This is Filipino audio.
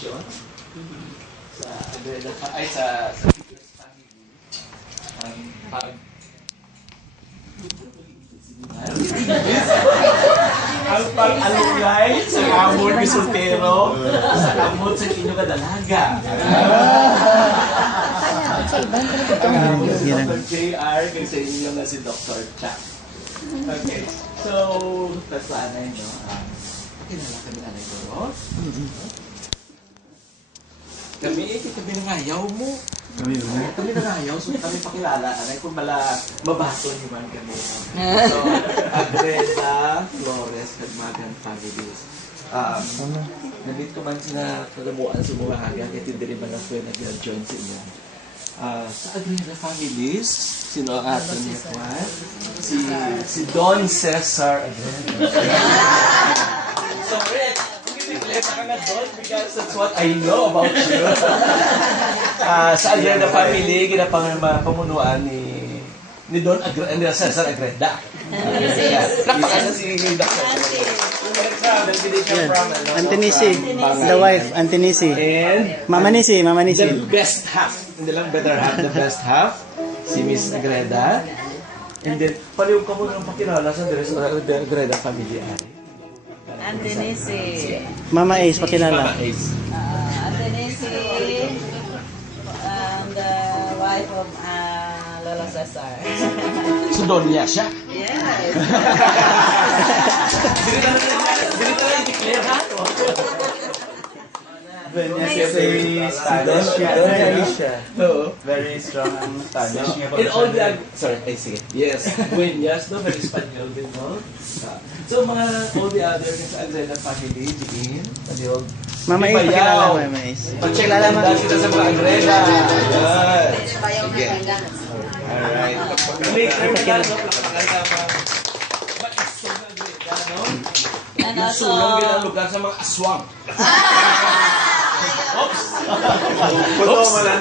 introduction sa Agreda, ay sa Peters family. Ang pag-alungay sa amon ni soltero sa amon sa inyo kadalaga. Ang amon ni Dr. JR kay sa inyo na si Dr. Chuck. Okay, so that's the anay, no? Pakilala kami anay ko. Kami nangayaw mo. Kami nangayaw, so kami pakilala. Anay kung mabato niyo man kami. So, Agreda, Flores, Kagmagan families. Nandito man sila kalamuan sa mga haga, kaya tindiri man ako yung nag-join sa inyo. Sa Agreda families, sino ang aton niya po? Si Don Cesar Agreda. So, Rick, kita ka nga Don because that's what I know about you. Sa Agreda family, ginapamunuan ni Don Cesar Agreda. Nakpakasan si Dr. Antinisi, the wife, Antinisi. And Mama Nisi. the best half, hindi lang better half, the best half, si Miss Agreda. And then, paliw ka mo ng pakilala sa Agreda family. Antinisi. Mama Ace, pakilala. Mama Ace. Antinisi and the wife of Lola Cesar. So, Donya siya. Yes. Dili na lang i-declare ha? Spanish siya. Oo. Very strong ang Spanish niya. In all the... Sorry, sige. Yes. Buenas, no? Very Spanish din, no? So, all the other sa Agreda family, Jigin, Padiog, Mama Ace, pakilala Mama Ace. pa-check lang dahil sila sa mga Agreda. Ayan. Sige. Alright. Pakilala, no? Pakilala naman. Mag-isong na Agreda, no? And Yung also, sulong din ang lugar sa mga aswang. Oops! Puto, wala na.